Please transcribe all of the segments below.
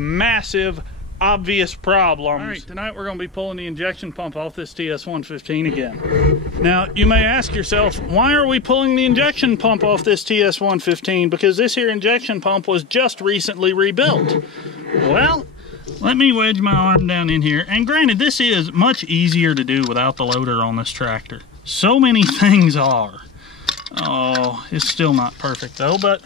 massive, obvious problems. All right, tonight we're going to be pulling the injection pump off this TS115 again. Now, you may ask yourself, why are we pulling the injection pump off this TS115? Because this here injection pump was just recently rebuilt. Well, let me wedge my arm down in here. And granted, this is much easier to do without the loader on this tractor. So many things are. Oh, it's still not perfect though, but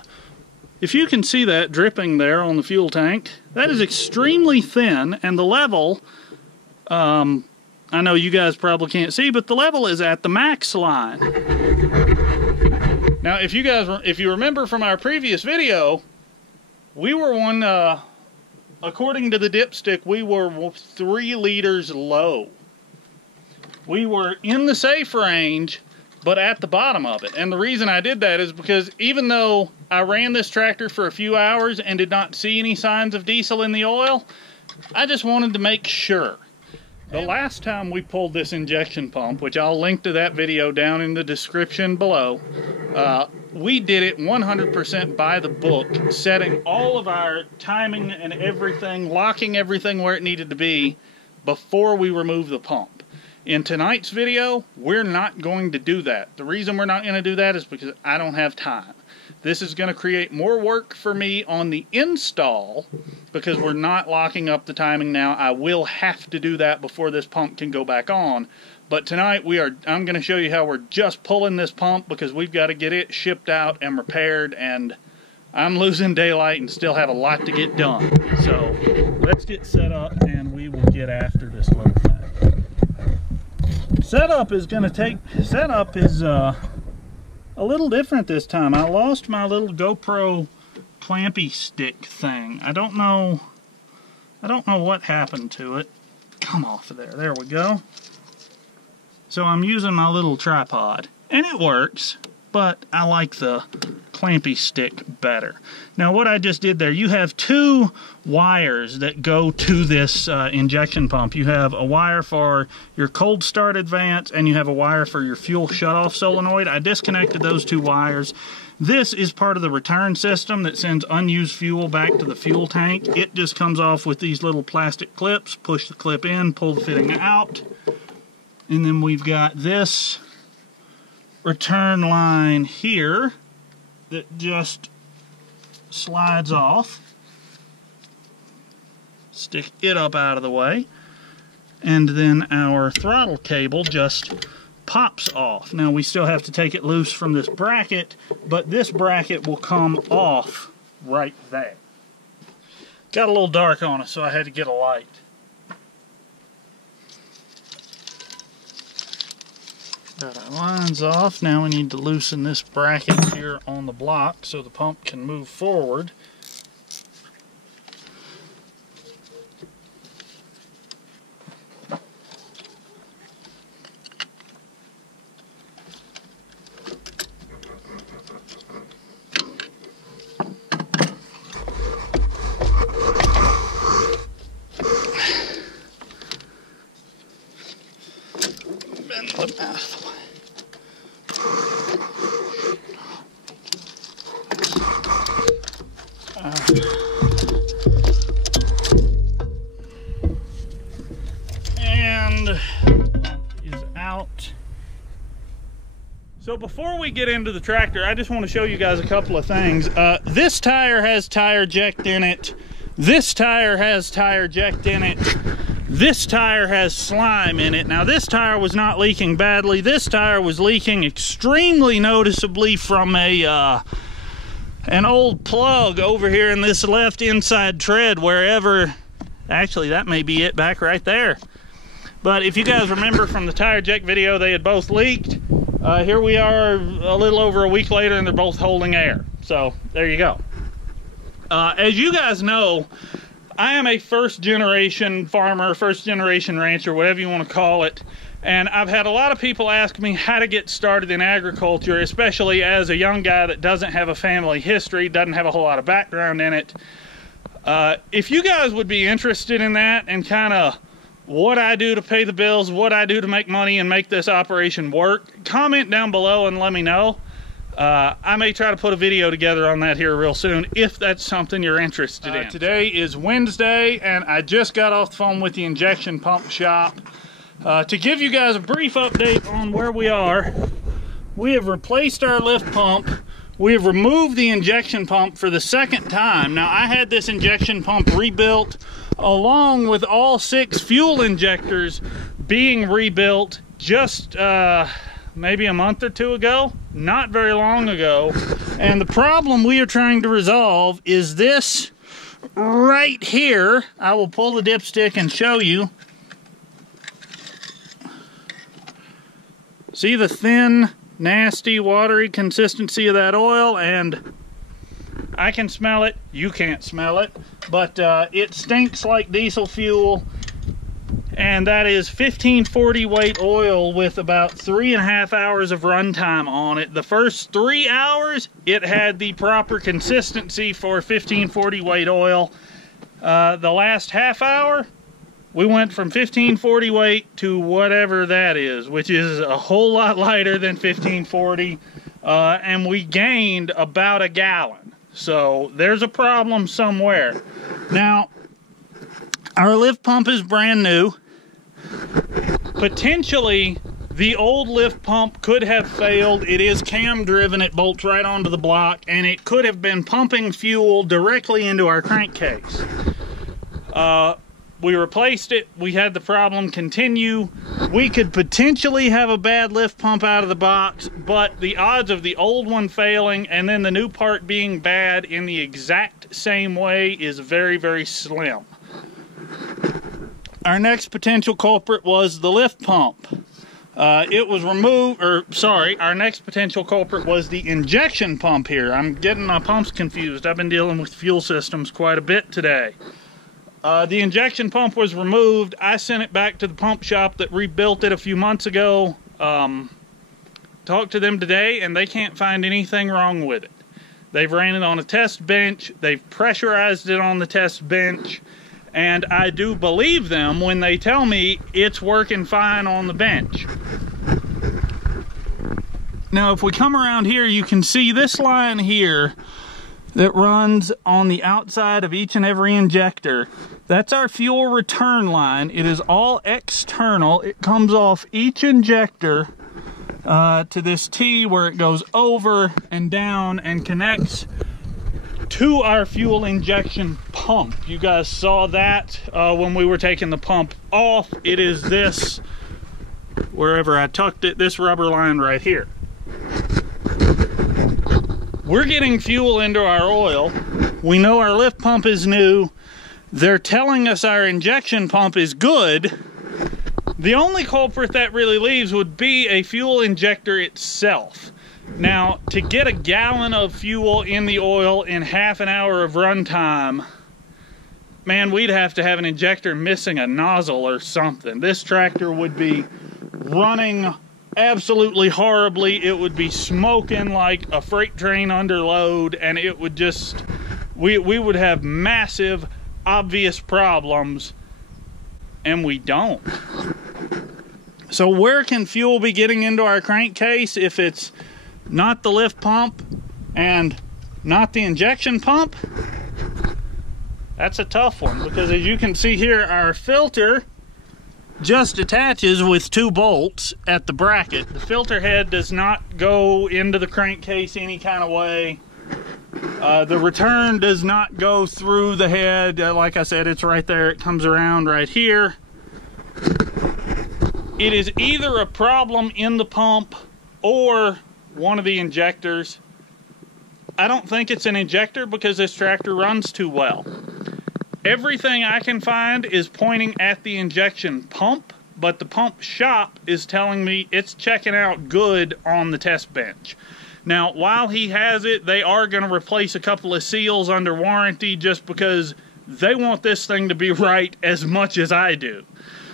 if you can see that dripping there on the fuel tank, that is extremely thin, and the level, I know you guys probably can't see, but the level is at the max line. Now, if you remember from our previous video, we were according to the dipstick, we were 3 liters low. We were in the safe range, but at the bottom of it. And the reason I did that is because even though I ran this tractor for a few hours and did not see any signs of diesel in the oil, I just wanted to make sure. The last time we pulled this injection pump, which I'll link to that video down in the description below, we did it 100% by the book, setting all of our timing and everything, locking everything where it needed to be before we remove the pump. In tonight's video, we're not going to do that. The reason we're not going to do that is because I don't have time. This is going to create more work for me on the install because we're not locking up the timing now. I will have to do that before this pump can go back on. But tonight I'm going to show you how we're just pulling this pump because we've got to get it shipped out and repaired, and I'm losing daylight and still have a lot to get done. So let's get set up and we will get after this little thing. Setup is a little different this time. I lost my little GoPro clampy stick thing. I don't know what happened to it. Come off of there. There we go. So I'm using my little tripod, and it works, but I like the clampy stick better. Now what I just did there, you have 2 wires that go to this injection pump. You have a wire for your cold start advance, and you have a wire for your fuel shutoff solenoid. I disconnected those 2 wires. This is part of the return system that sends unused fuel back to the fuel tank. It just comes off with these little plastic clips. Push the clip in, pull the fitting out, and then we've got this return line here that just slides off. Stick it up out of the way, and then our throttle cable just pops off. Now we still have to take it loose from this bracket, but this bracket will come off right there. Got a little dark on it, so I had to get a light. Got our lines off. Now we need to loosen this bracket here on the block so the pump can move forward. Bend them out of the way. And is out. So before we get into the tractor, I just want to show you guys a couple of things. This tire has tire jacked in it. This tire has tire jacked in it. This tire has slime in it. Now this tire was not leaking badly. This tire was leaking extremely noticeably from an old plug over here in this left inside tread wherever. Actually, that may be it back right there. But if you guys remember from the tire jack video, they had both leaked. Here we are a little over a week later and they're both holding air. So there you go. As you guys know, I am a first-generation farmer, first-generation rancher, whatever you want to call it. And I've had a lot of people ask me how to get started in agriculture, especially as a young guy that doesn't have a family history, doesn't have a whole lot of background in it. If you guys would be interested in that and kind of what I do to pay the bills, what I do to make money and make this operation work, comment down below and let me know. I may try to put a video together on that here real soon if that's something you're interested in. Today is Wednesday, and I just got off the phone with the injection pump shop to give you guys a brief update on where we are. We have replaced our lift pump. We have removed the injection pump for the second time. Now, I had this injection pump rebuilt along with all 6 fuel injectors being rebuilt just maybe a month or 2 ago, not very long ago. And the problem we are trying to resolve is this right here. I will pull the dipstick and show you. See the thin, nasty, watery consistency of that oil? And I can smell it. You can't smell it, but it stinks like diesel fuel. And that is 1540 weight oil with about 3.5 hours of runtime on it. The first 3 hours, it had the proper consistency for 1540 weight oil. The last half hour, we went from 1540 weight to whatever that is, which is a whole lot lighter than 1540, and we gained about a gallon. So there's a problem somewhere. Now, our lift pump is brand new. Potentially, the old lift pump could have failed. It is cam driven, it bolts right onto the block, and it could have been pumping fuel directly into our crankcase. We replaced it. We had the problem continue. We could potentially have a bad lift pump out of the box, but the odds of the old one failing and then the new part being bad in the exact same way is very, very slim. Our next potential culprit was the lift pump. It was removed, our next potential culprit was the injection pump here. I'm getting my pumps confused. I've been dealing with fuel systems quite a bit today. The injection pump was removed. I sent it back to the pump shop that rebuilt it a few months ago. Talked to them today, and they can't find anything wrong with it. They've ran it on a test bench. They've pressurized it on the test bench. And I do believe them when they tell me it's working fine on the bench. Now, if we come around here, you can see this line here that runs on the outside of each and every injector. That's our fuel return line. It is all external. It comes off each injector to this T where it goes over and down and connects to our fuel injection pump. You guys saw that when we were taking the pump off. It is this, wherever I tucked it, this rubber line right here. We're getting fuel into our oil. We know our lift pump is new. They're telling us our injection pump is good. The only culprit that really leaves would be a fuel injector itself. Now, to get a gallon of fuel in the oil in half an hour of runtime, man, we'd have to have an injector missing a nozzle or something. This tractor would be running absolutely horribly. It would be smoking like a freight train under load, and it would just, we would have massive, obvious problems, and we don't. So where can fuel be getting into our crankcase if it's not the lift pump and not the injection pump? That's a tough one, because as you can see here, our filter just attaches with 2 bolts at the bracket. The filter head does not go into the crankcase any kind of way. The return does not go through the head. Like I said, it's right there. It comes around right here. It is either a problem in the pump or one of the injectors. I don't think it's an injector because this tractor runs too well. Everything I can find is pointing at the injection pump, but the pump shop is telling me it's checking out good on the test bench. Now, while he has it, they are going to replace a couple of seals under warranty just because they want this thing to be right as much as I do.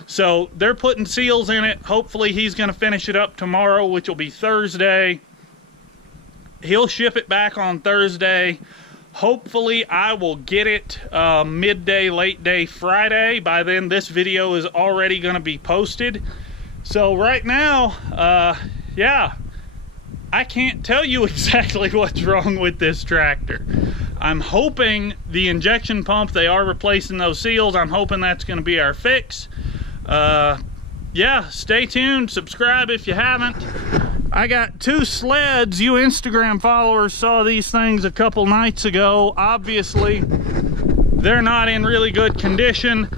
So they're putting seals in it. Hopefully he's going to finish it up tomorrow, which will be Thursday. He'll ship it back on Thursday. Hopefully I will get it midday, late day Friday. By then this video is already going to be posted. So right now, yeah, I can't tell you exactly what's wrong with this tractor. I'm hoping the injection pump, they are replacing those seals. I'm hoping that's going to be our fix. Yeah, stay tuned. Subscribe if you haven't. I got 2 sleds. You Instagram followers saw these things a couple nights ago. Obviously, they're not in really good condition.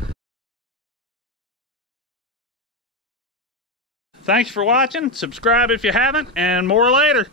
Thanks for watching. Subscribe if you haven't, and more later.